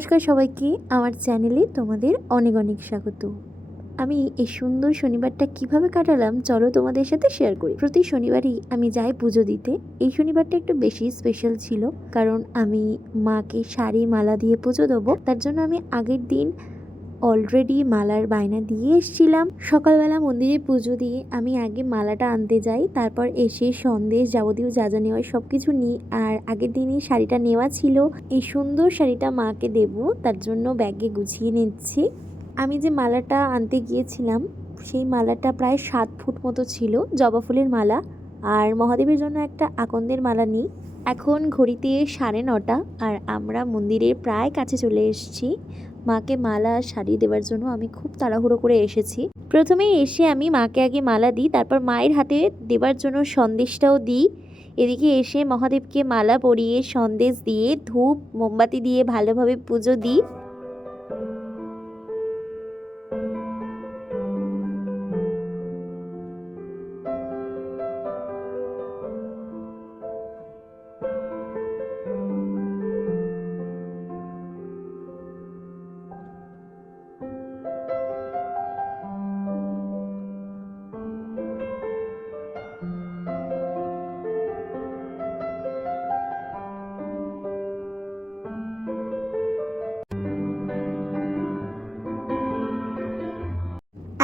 নমস্কার সবাইকে, আমার চ্যানেলে তোমাদের অনেক অনেক স্বাগত। আমি এই সুন্দর শনিবারটা কিভাবে কাটালাম চলো তোমাদের সাথে শেয়ার করি। প্রতি শনিবারই আমি যাই পুজো দিতে। এই শনিবারটা একটু বেশি স্পেশাল ছিল, কারণ আমি মাকে শাড়ি মালা দিয়ে পুজো দেবো। তার জন্য আমি আগের দিন অলরেডি মালার বায়না দিয়ে এসেছিলাম। সকালবেলা মন্দিরে পুজো দিয়ে আমি আগে মালাটা আনতে যাই, তারপর এসে সন্দেশ যাবতীয় যা যা নেওয়ার সব কিছু নিই। আর আগের দিনই শাড়িটা নেওয়া ছিল, এই সুন্দর শাড়িটা মাকে দেব, তার জন্য ব্যাগে গুছিয়ে নিচ্ছি। আমি যে মালাটা আনতে গিয়েছিলাম সেই মালাটা প্রায় 7 ফুট মতো ছিল, জবা ফুলের মালা। আর মহাদেবের জন্য একটা আকন্দের মালা নিই। এখন ঘড়িতে 9:30 আর আমরা মন্দিরের প্রায় কাছে চলে এসেছি। মাকে মালা শাড়ি দেওয়ার জন্য আমি খুব তাড়াহুড়ো করে এসেছি। প্রথমেই এসে আমি মাকে আগে মালা দিই, তারপর মায়ের হাতে দেওয়ার জন্য সন্দেশটাও দিই। এদিকে এসে মহাদেবকে মালা পরিয়ে সন্দেশ দিয়ে ধূপ মোমবাতি দিয়ে ভালোভাবে পুজো দিই।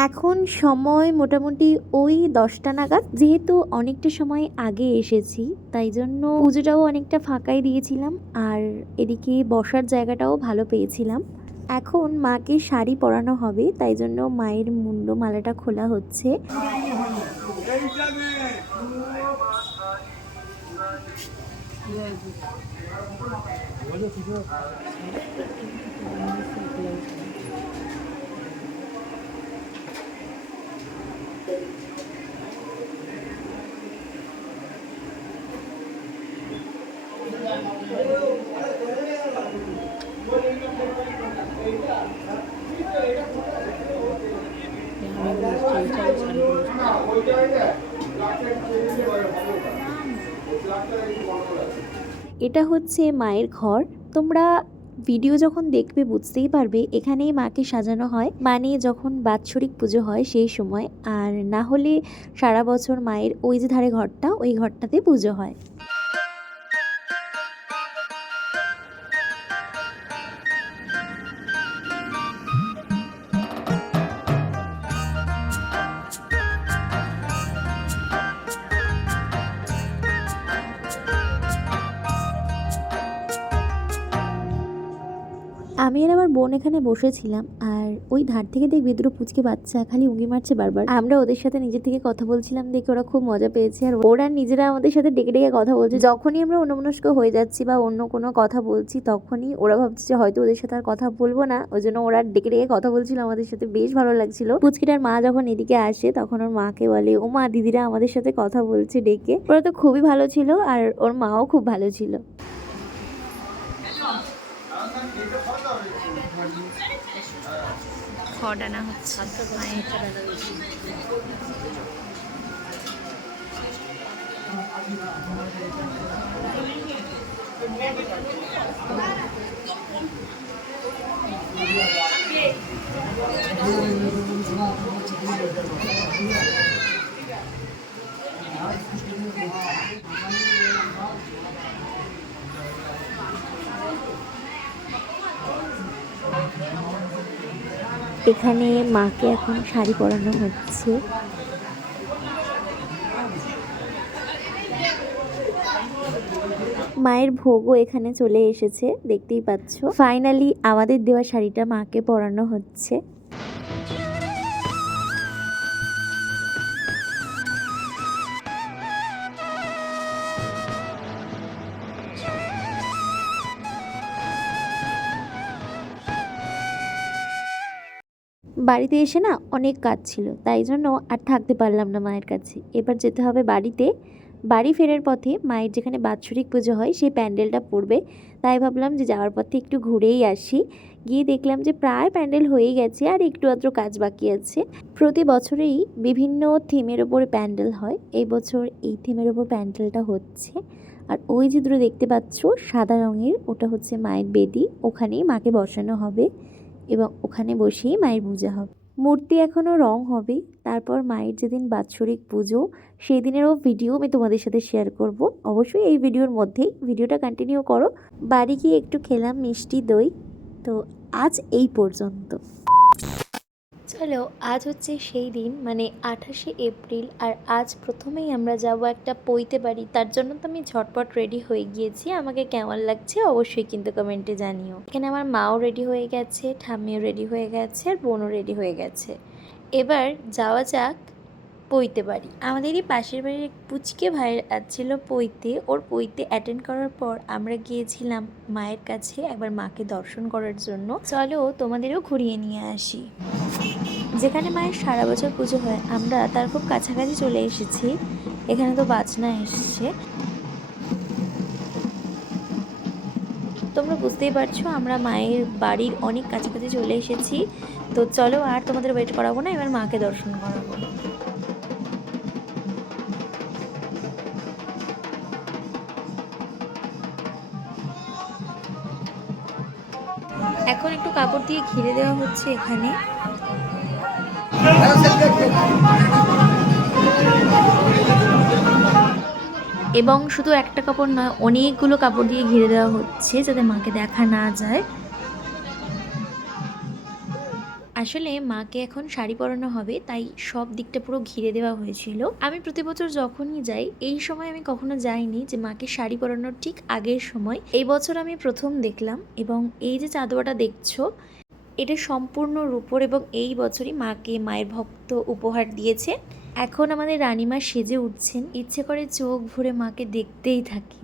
এখন সময় মোটামুটি ওই 10টা নাগাদ। যেহেতু অনেকটা সময় আগে এসেছি, তাই জন্য পুজোটাও অনেকটা ফাঁকাই দিয়েছিলাম, আর এদিকে বসার জায়গাটাও ভালো পেয়েছিলাম। এখন মাকে শাড়ি পরানো হবে, তাই জন্য মায়ের মুন্ডমালাটা খোলা হচ্ছে। এটা হচ্ছে মায়ের ঘর। তোমরা ভিডিও যখন দেখবে বুঝতেই পারবে, এখানেই মাকে সাজানো হয়, মানে যখন বাৎসরিক পুজো হয় সেই সময়। আর না হলে সারা বছর মায়ের ওই যে ধারে ঘরটা, ওই ঘরটাতে পুজো হয়। আমি আর আমার বোন এখানে বসেছিলাম, আর ওই ধার থেকে দেখবি দুটো পুচকে বাচ্চা খালি উঁকি মারছে বারবার। আমরা ওদের সাথে নিজের থেকে কথা বলছিলাম দেখে ওরা খুব মজা পেয়েছে, আর ওরা নিজেরা আমাদের সাথে ডেকে ডেকে কথা বলছে। যখনই আমরা অন্যমনস্ক হয়ে যাচ্ছি বা অন্য কোনো কথা বলছি, তখনই ওরা ভাবছে যে হয়তো ওদের সাথে আর কথা বলবো না, ওই জন্য ওরা ডেকে ডেকে কথা বলছিল আমাদের সাথে। বেশ ভালো লাগছিল। পুচকিটার মা যখন এদিকে আসে তখন ওর মাকে বলে, ও মা, দিদিরা আমাদের সাথে কথা বলছে ডেকে। ওরা তো খুবই ভালো ছিল, আর ওর মাও খুব ভালো ছিল। খড় আনা হচ্ছে। এখানে মাকে এখন শাড়ি পরানো হচ্ছে। মায়ের ভোগও এখানে চলে এসেছে, দেখতেই পাচ্ছ। ফাইনালি আমাদের দেওয়া শাড়িটা মাকে পরানো হচ্ছে। বাড়িতে এসে না অনেক কাজ ছিল, তাই জন্য আর থাকতে পারলাম না মায়ের কাছে। এবার যেতে হবে বাড়িতে। বাড়ি ফেরার পথে মায়ের যেখানে বাৎসরিক পুজো হয় সেই প্যান্ডেলটা পড়বে, তাই ভাবলাম যে যাওয়ার পথে একটু ঘুরেই আসি। গিয়ে দেখলাম যে প্রায় প্যান্ডেল হয়ে গেছে, আর একটু আধটু কাজ বাকি আছে। প্রতি বছরেই বিভিন্ন থিমের ওপরে প্যান্ডেল হয়, এই বছর এই থিমের ওপর প্যান্ডেলটা হচ্ছে। আর ওই যে দূরে দেখতে পাচ্ছ সাদা রঙের, ওটা হচ্ছে মায়ের বেদি, ওখানেই মাকে বসানো হবে এবং ওখানে বসেই মায়ের পূজা হবে। মূর্তি এখনও রং হবে, তারপর মায়ের যেদিন বাৎসরিক পুজো সেই দিনেরও ভিডিও আমি তোমাদের সাথে শেয়ার করব। অবশ্যই এই ভিডিওর মধ্যেই ভিডিওটা কন্টিনিউ করো। বাড়ি গিয়ে একটু খেলাম মিষ্টি দই। তো আজ এই পর্যন্ত। চলো, আজ হচ্ছে সেই দিন, মানে 28শে এপ্রিল, আর আজ প্রথমেই আমরা যাব একটা পৈতে বাড়ি। তার জন্য তো আমি ঝটপট রেডি হয়ে গিয়েছি। আমাকে কেমন লাগছে অবশ্যই কিন্তু কমেন্টে জানিও। এখানে আমার মাও রেডি হয়ে গেছে, ঠাম্মিও রেডি হয়ে গেছে, আর বোনও রেডি হয়ে গেছে। এবার যাওয়া যাক পৈতে বাড়ি। আমাদেরই পাশের বাড়ির এক পুচকে ভাইয়ের ছিল পৈতে। ওর পৈতে অ্যাটেন্ড করার পর আমরা গিয়েছিলাম মায়ের কাছে একবার মাকে দর্শন করার জন্য। চলো তোমাদেরও ঘুরিয়ে নিয়ে আসি। যেখানে মায়ের সারা বছর পুজো হয়, আমরা তার খুব কাছাকাছি চলে এসেছি। এখানে তো বাজনা এসছে, তোমরা বুঝতেই পারছো আমরা মায়ের বাড়ির অনেক কাছাকাছি চলে এসেছি। তো চলো আর তোমাদের ওয়েট করাবো না, এবার মাকে দর্শন করাবো। এখন একটু কাপড় দিয়ে ঘিরে দেওয়া হচ্ছে এখানে। এবং শুধু একটা কাপড় নয়, অনেকগুলো কাপড় দিয়ে ঘিরে দেওয়া হচ্ছে যাতে মাকে দেখা না যায়। আসলে মাকে এখন শাড়ি পরানো হবে, তাই সব দিকটা পুরো ঘিরে দেওয়া হয়েছিল। আমি প্রতি বছর যখনই যাই এই সময় আমি কখনো যাইনি যে মাকে শাড়ি পরানোর ঠিক আগের সময়। এই বছর আমি প্রথম দেখলাম। এবং এই যে চাঁদোয়াটা দেখছো, এটা সম্পূর্ণ রূপোর, এবং এই বছরই মাকে মায়ের ভক্ত উপহার দিয়েছে। এখন আমাদের রানীমা সেজে উঠছেন, ইচ্ছে করে চোখ ভরে মাকে দেখতেই থাকি।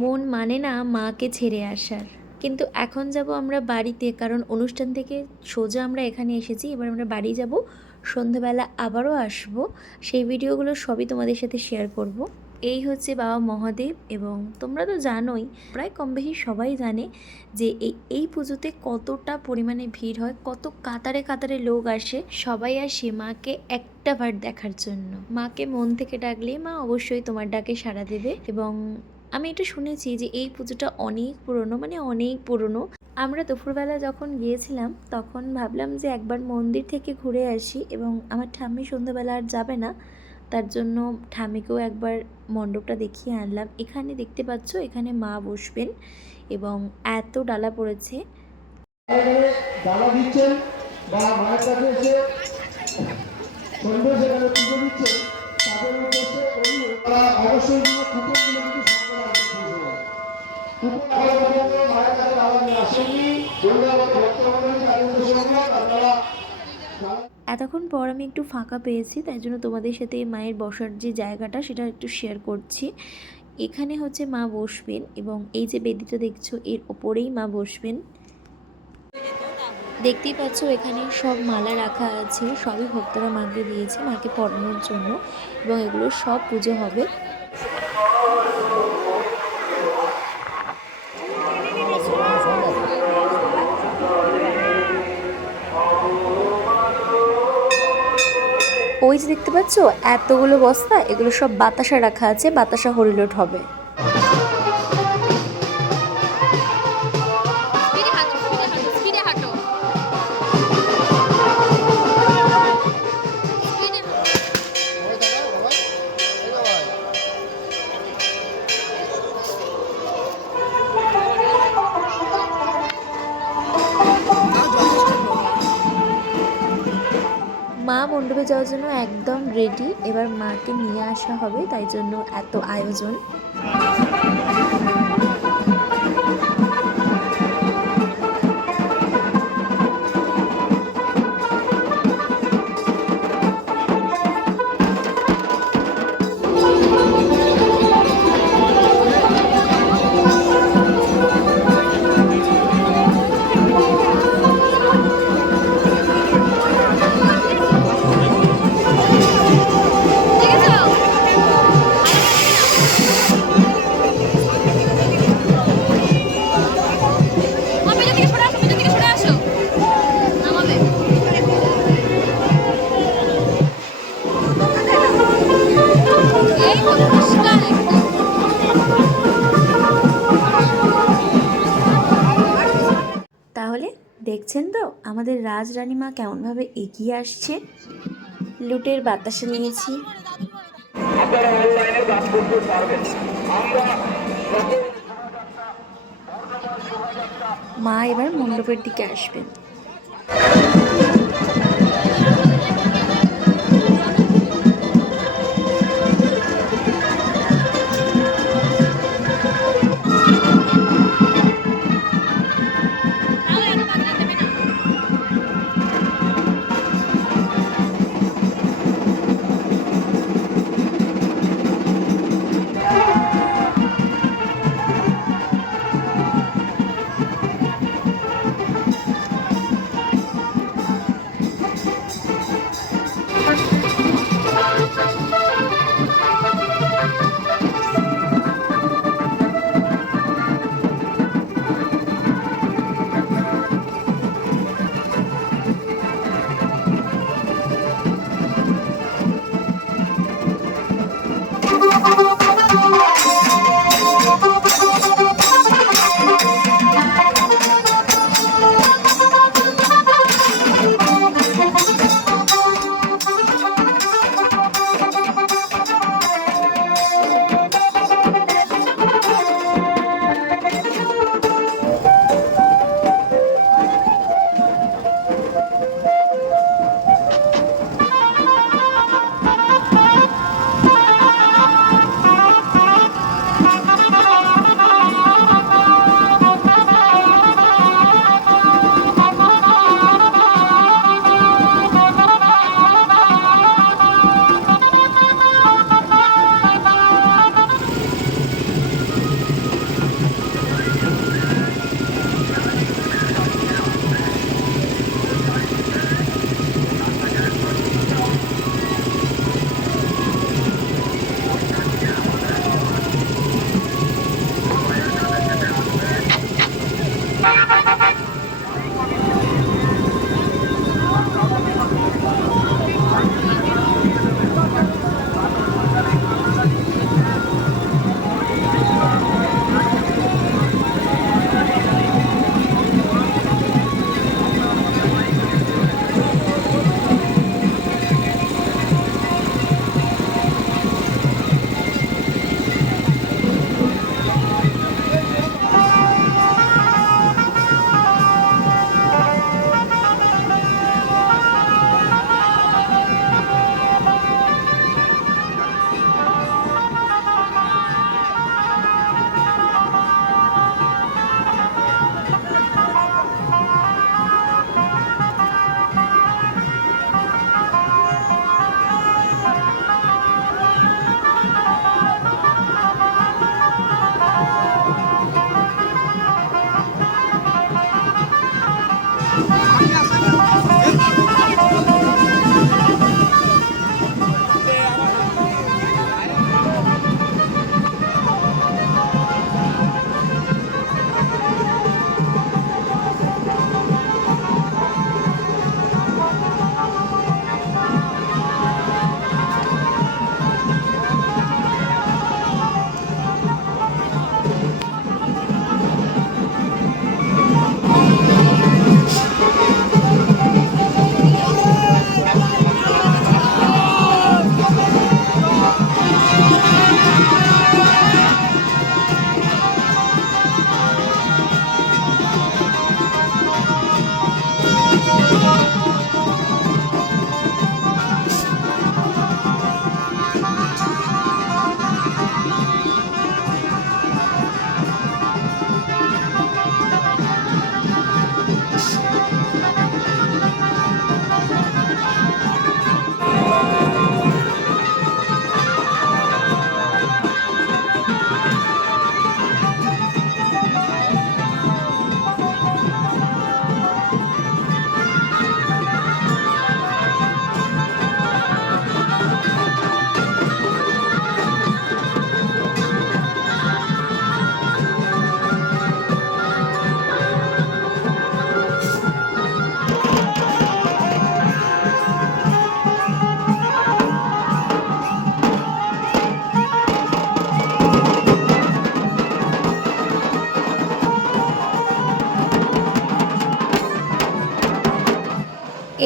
মন মানে না মাকে ছেড়ে আসার। কিন্তু এখন যাব আমরা বাড়িতে, কারণ অনুষ্ঠান থেকে সোজা আমরা এখানে এসেছি। এবার আমরা বাড়ি যাব, সন্ধ্যাবেলা আবারও আসব। সেই ভিডিওগুলো সবই তোমাদের সাথে শেয়ার করব। এই হচ্ছে বাবা মহাদেব। এবং তোমরা তো জানোই, প্রায় কম বেশি সবাই জানে যে এই পুজোতে কতটা পরিমাণে ভিড় হয়, কত কাতারে কাতারে লোক আসে। সবাই আসে মাকে একটা বার দেখার জন্য। মাকে মন থেকে ডাকলে মা অবশ্যই তোমার ডাকে সাড়া দেবে। এবং আমি এটা শুনেছি যে এই পুজোটা অনেক পুরনো, মানে অনেক পুরনো। আমরা দুপুরবেলা যখন গিয়েছিলাম তখন ভাবলাম যে একবার মন্দির থেকে ঘুরে আসি, এবং আমার ঠাম্মি সন্ধ্যাবেলা আর যাবে না, তার জন্য ঠাম্মিকেও একবার মণ্ডপটা দেখিয়ে আনলাম। এখানে দেখতে পাচ্ছ, এখানে মা বসবেন এবং এত ডালা পড়েছে। ডালা দিচ্ছেন বা মায়ের কাছে এসে সন্ধ্যে সেখানে পুজো দিচ্ছেন, তাদের উদ্দেশ্যে অবশ্যই কুপনগুলো কিন্তু কুপন আপাতত মায়ের কাছে ডালা নিয়ে আসেননি। এতক্ষণ পর আমি একটু ফাঁকা পেয়েছি, তাই জন্য তোমাদের সাথে মায়ের বসার যে জায়গাটা সেটা একটু শেয়ার করছি। এখানে হচ্ছে মা বসবেন, এবং এই যে বেদিটা দেখছো এর ওপরেই মা বসবেন। দেখতেই পাচ্ছ এখানে সব মালা রাখা আছে, সবই ভক্তরা মাকে দিয়েছে মাকে পরানোর জন্য, এবং এগুলো সব পুজো হবে। ওই যে দেখতে পাচ্ছ এতগুলো বস্তা, এগুলো সব বাতাসা রাখা আছে, বাতাসা হরিলোট হবে। মা মণ্ডপে যাওয়ার জন্য একদম রেডি, এবার মাকে নিয়ে আসা হবে, তাই জন্য এত আয়োজন। আমাদের রাজরানীমা কেমনভাবে এগিয়ে আসছে। লুটের বাতাসে নিয়েছি। আপনারা অনলাইনে দান করতে পারবেন। আমরা সকল মা এবার মণ্ডপের দিকে আসবেন।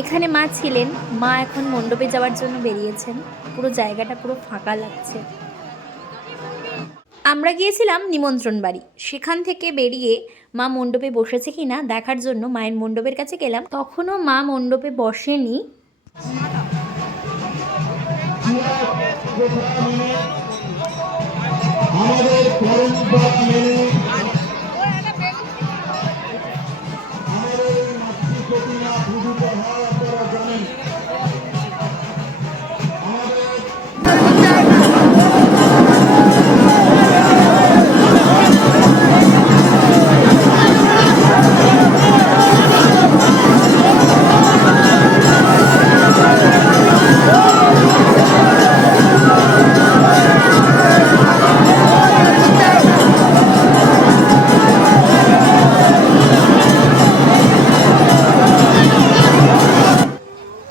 এখানে মা ছিলেন, মা এখন মণ্ডপে যাওয়ার জন্য বেরিয়েছেন। পুরো জায়গাটা পুরো ফাঁকা লাগছে। আমরা গিয়েছিলাম নিমন্ত্রণ বাড়ি, সেখান থেকে বেরিয়ে মা মণ্ডপে বসেছে কিনা দেখার জন্য মায়ের মণ্ডপের কাছে গেলাম। তখনও মা মণ্ডপে বসেনি। আমাদের পরম্পরা মেনে আমাদের এই মাতৃ প্রতিমা পূজিত হয়, আপনারা জানেন। আমাদের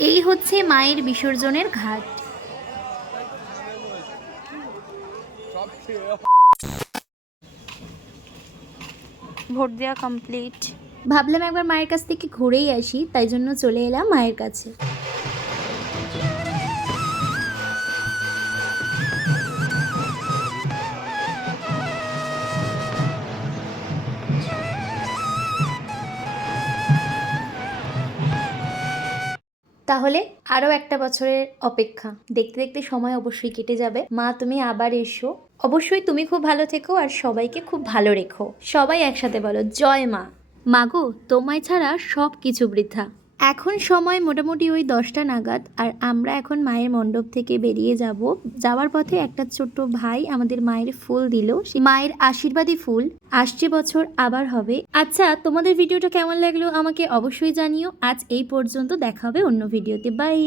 এই হচ্ছে মায়ের বিসর্জনের ঘাট। ভোট দেওয়া কমপ্লিট। ভাবলাম একবার মায়ের কাছ থেকে ঘুরেই আসি, তাই জন্য চলে এলাম মায়ের কাছে। তাহলে আরও একটা বছরের অপেক্ষা। দেখতে দেখতে সময় অবশ্যই কেটে যাবে। মা, তুমি আবার এসো। অবশ্যই তুমি খুব ভালো থেকো আর সবাইকে খুব ভালো রেখো। সবাই একসাথে বলো জয় মা। মাগো, তোমায় ছাড়া সব কিছু বৃথা। এখন সময় মোটামুটি ওই 10টা নাগাদ, আর আমরা এখন মায়ের মণ্ডপ থেকে বেরিয়ে যাব। যাওয়ার পথে একটা ছোট্ট ভাই আমাদের মায়ের ফুল দিল, মায়ের আশীর্বাদী ফুল। আসছে বছর আবার হবে। আচ্ছা, তোমাদের ভিডিওটা কেমন লাগলো আমাকে অবশ্যই জানিও। আজ এই পর্যন্ত, দেখা হবে অন্য ভিডিওতে। বাই।